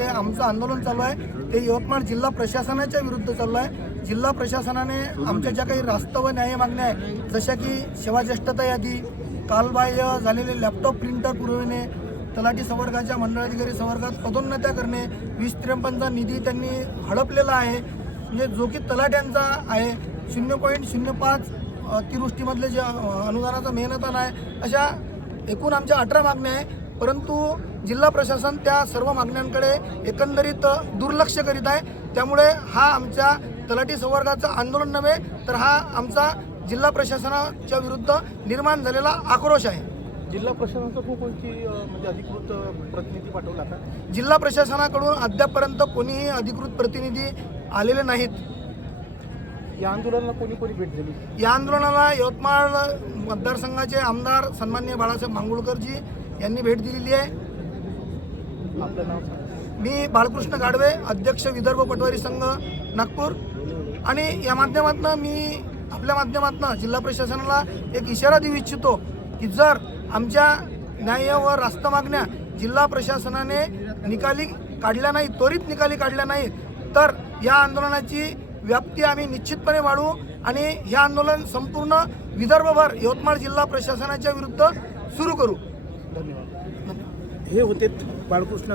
ते आमचं आंदोलन चालू आहे ते यवतमाळ जिल्हा प्रशासनाच्या विरुद्ध चालू आहे। जिल्हा प्रशासनाने आमच्या ज्या काही रास्तव न्याय मागण्या आहे, जशा की सेवाज्येष्ठता यादी, कालबाह्य झालेले लॅपटॉप प्रिंटर पुरविणे, तलाठी संवर्गाच्या मंडळाधिकारी संवर्गात पदोन्नत्या करणे, 2053चा निधी त्यांनी हडपलेला आहे, म्हणजे जो की तलाट्यांचा आहे, 0.05 अतिवृष्टीमधले जे अनुदानाचा मेहनत आहे, अशा एकूण आमच्या 18 मागण्या आहे। परंतु जिल्हा प्रशासन त्या सर्व मागण्यांकडे एकंदरीत दुर्लक्ष करीत आहे। त्यामुळे हा आमच्या तलाठी संवर्गाचं आंदोलन नव्हे तर हा आमचा जिल्हा प्रशासनाच्या विरुद्ध निर्माण झालेला आक्रोश आहे। जिल्हा प्रशासनाचा कोणती म्हणजे अधिकृत प्रतिनिधी पाठवला का? जिल्हा प्रशासनाकडून अद्यापपर्यंत कोणीही अधिकृत प्रतिनिधी आलेले नाहीत। या आंदोलनाला कोणी भेट दिली? या आंदोलनाला यवतमाळ मतदारसंघाचे आमदार सन्माननीय बाळासाहेब मांगुळकरजी यांनी भेट दिलेली आहे। आपलं नाव सांगा. मी बाळकृष्ण गाडवे, अध्यक्ष विदर्भ पटवारी संघ नागपूर, आणि या माध्यमातून मी आपल्या माध्यमातून जिल्हा प्रशासनाला एक इशारा देऊ इच्छितो की जर आमच्या न्याय व रास्त मागण्या जिल्हा प्रशासनाने निकाली काढल्या नाही, त्वरित निकाली काढल्या नाही, तर या आंदोलनाची व्याप्ती आम्ही निश्चितपणे वाढवू आणि हे आंदोलन संपूर्ण विदर्भभर यवतमाळ जिल्हा प्रशासनाच्या विरुद्ध सुरू करू। धन्यवाद। हे होते बाळकृष्ण